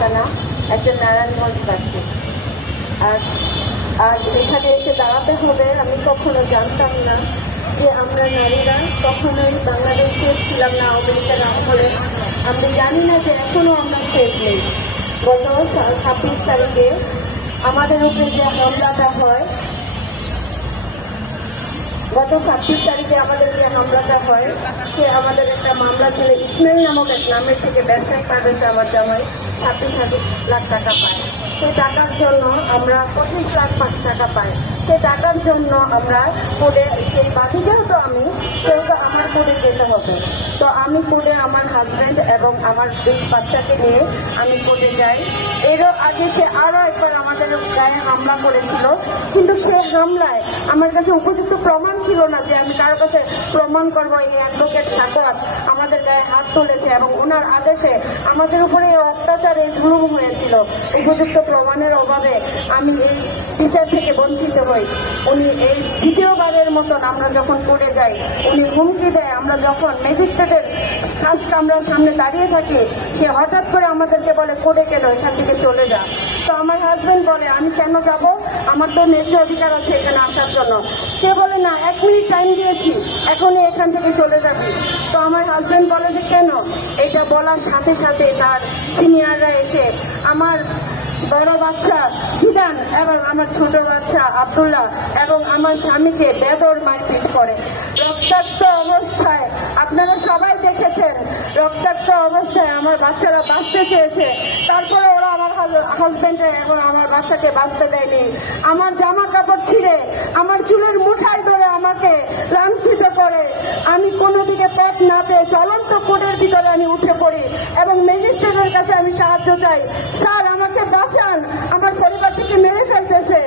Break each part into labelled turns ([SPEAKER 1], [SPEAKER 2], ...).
[SPEAKER 1] ঠিকানা একটা নারায়ণগঞ্জবাসী আর আর এখানে এসে দাঁড়াতে হবে, আমি কখনো জানতাম না যে আমরা নারীরা কখনোই বাংলাদেশে ছিলাম না, আমেরিকার আমলে। আমরা জানি না যে এখনও আমরা সেফ নেই। গত ছাব্বিশ তারিখে আমাদের উপরে যে হামলাটা হয় গত ছাব্বিশ তারিখে আমাদের যে হামলাটা হয়, সে আমাদের একটা মামলা ছিল ইসমাইল নামক এক নামের থেকে ব্যবসায়িক কাগজে আমার জামাই ছাব্বিশ হাজার লাখ টাকা পায়। সেই টাকার জন্য আমরা পঁচিশ লাখ টাকা পাই সেই টাকার জন্য আমরা কোর্টে সেই বাকি যেহেতু আমি সেহেতু আমার কোর্টে যেতে হবে। তো আমি কোর্টে আমার হাজব্যান্ড এবং আমার দুই বাচ্চাকে নিয়ে আমি কোর্টে যাই। এরও আগে সে আরও একবার আমাদের গায়ে হামলা করেছিল। কিন্তু সে হামলায় আমার কাছে উপযুক্ত প্রমাণ ছিল না যে আমি কারও কাছে প্রমাণ করব, এই অ্যাডভোকেট সাকর আমাদের গায়ে হাত তুলেছে এবং ওনার আদেশে আমাদের উপরে এই অত্যাচারে জুলুম হয়েছিল। উপযুক্ত প্রমাণের অভাবে আমি এই বিচার থেকে বঞ্চিত হই। উনি এই দ্বিতীয়বারের মতন আমরা যখন পড়ে যাই, উনি হুমকি দেয়। আমরা যখন ম্যাজিস্ট্রেটের কাজটা আমরা সামনে দাঁড়িয়ে থাকি, সে হঠাৎ করে আমাদেরকে বলে, কোর্টে কেন এখান থেকে চলে যা। তো আমার হাজবেন্ড বলে, আমি কেন যাব? আমার তো ন্যায্য অধিকার আছে এখানে আসার জন্য। সে বলে, না, এক মিনিট টাইম দিয়েছি, এখনই এখান থেকে চলে যাবি। তো আমার হাজবেন্ড বলে যে, কেন? এটা বলার সাথে সাথে তার সিনিয়ররা এসে, আমার বড় বাচ্চা জিদান এবং আমার ছোট বাচ্চা আব্দুল্লাহ এবং আমার স্বামীকে বেদর মারপিট করে। রক্তাক্ত অবস্থায় আপনারা সবাই দেখেছেন রক্তাক্ত অবস্থায় আমার বাচ্চারা বাঁচতে চেয়েছে। তারপরে ওরা আমার হাজব্যান্ডে এবং আমার বাচ্চাকে বাঁচতে দেয়নি। আমার জামা কাপড় ছিঁড়ে, আমার চুলের মুঠায় ধরে আমাকে লাঞ্ছিত করে আমি কোনো দিকে পথ না পেয়ে চলন্ত কোর্টের ভিতরে আমি উঠে পড়ি এবং ম্যাজিস্ট্রেটের কাছে আমি সাহায্য চাই। স্যার, আমাকে বাঁচান। আমার পরিবার থেকে মেরে ফেলতেছে।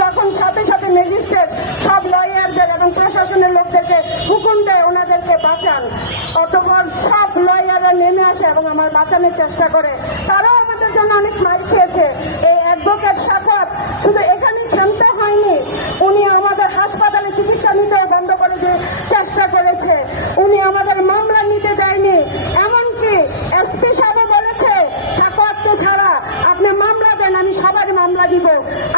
[SPEAKER 1] তখন সাথে সাথে ম্যাজিস্ট্রেট সব লয়ারদের এবং প্রশাসনের লোকদেরকে হুকুম দেয়, ওনাদেরকে বাঁচান। অতপর সব লয়াররা নেমে আসে এবং আমার বাঁচানোর চেষ্টা করে। তারাও আমাদের জন্য অনেক মার খেয়েছে। এই অ্যাডভোকেট সাফাত, শুধু এখানে ক্ষমতা হয়নি। উনি আমাদের হাসপাতালে চিকিৎসা নিতে বন্ধ করে দিয়ে উনি আমাদের মামলা নিতে যায়নি এমনকি এসপি সাহেব বলেছে সাফাতকে ছাড়া আপনি মামলা দেন, আমি সবার মামলা দিব।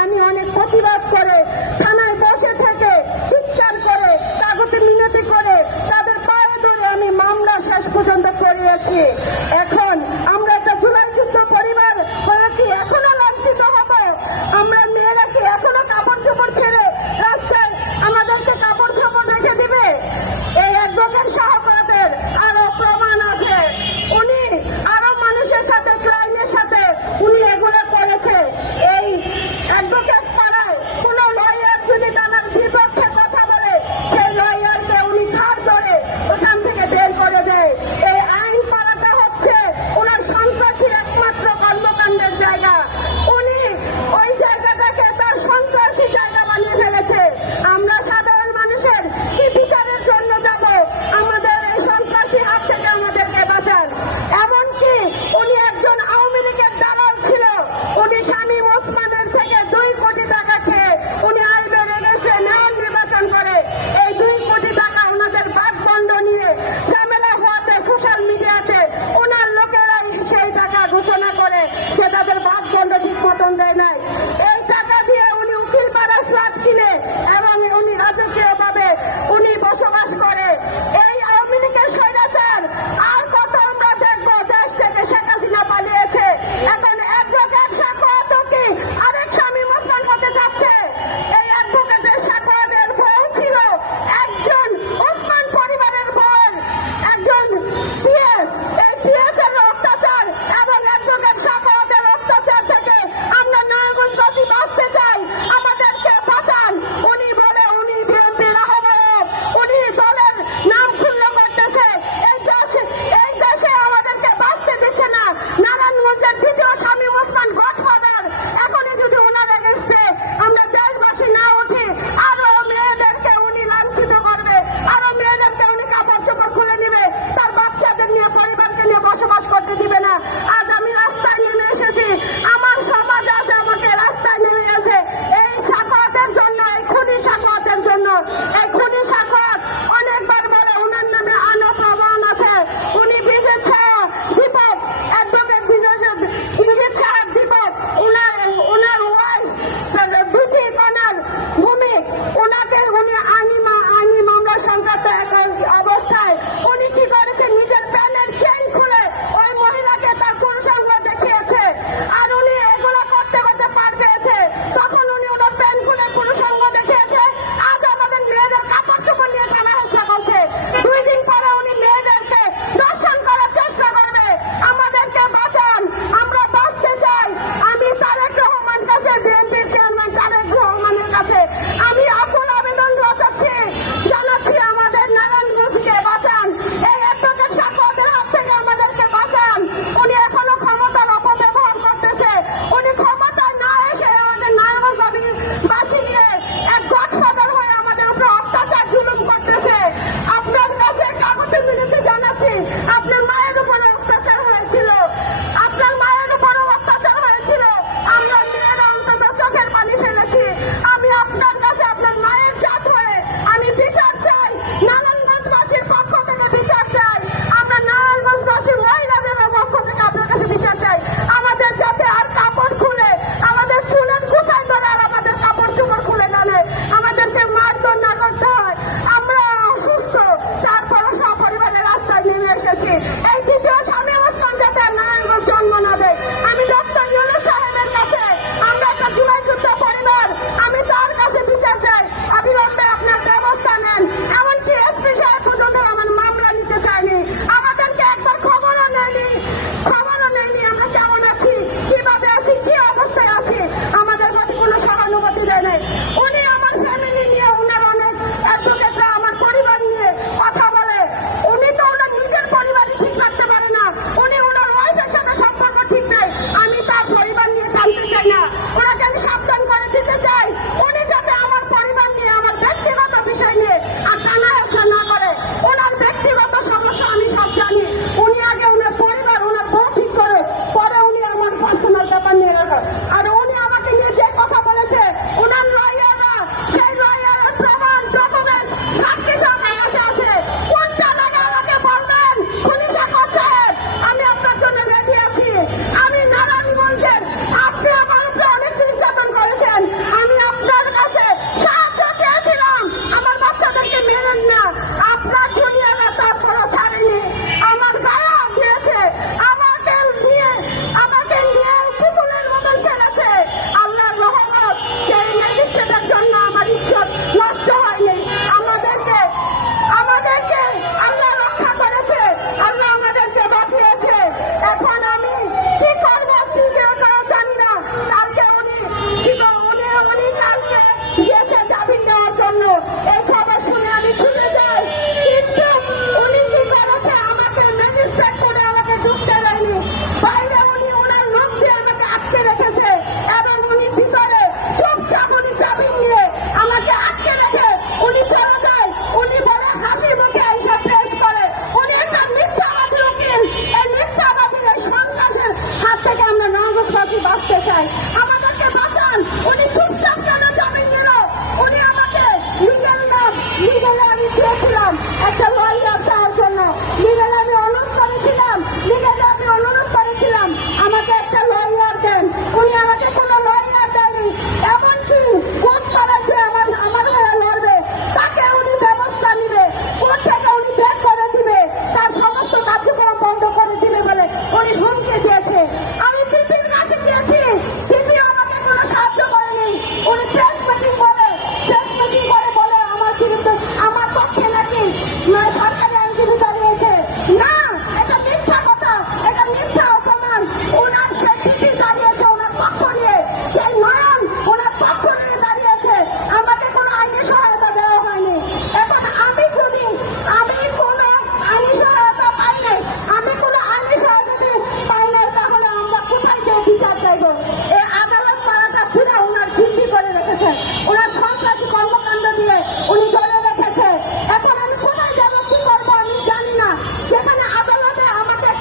[SPEAKER 1] আমি অনেক প্রতিবাদ করে থানায় বসে থেকে চিৎকার করে, কাগজে মিনতি করে তাদের পায়ে ধরে আমি মামলা শেষ পর্যন্ত করিয়েছি। এখন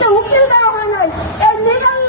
[SPEAKER 1] and they don't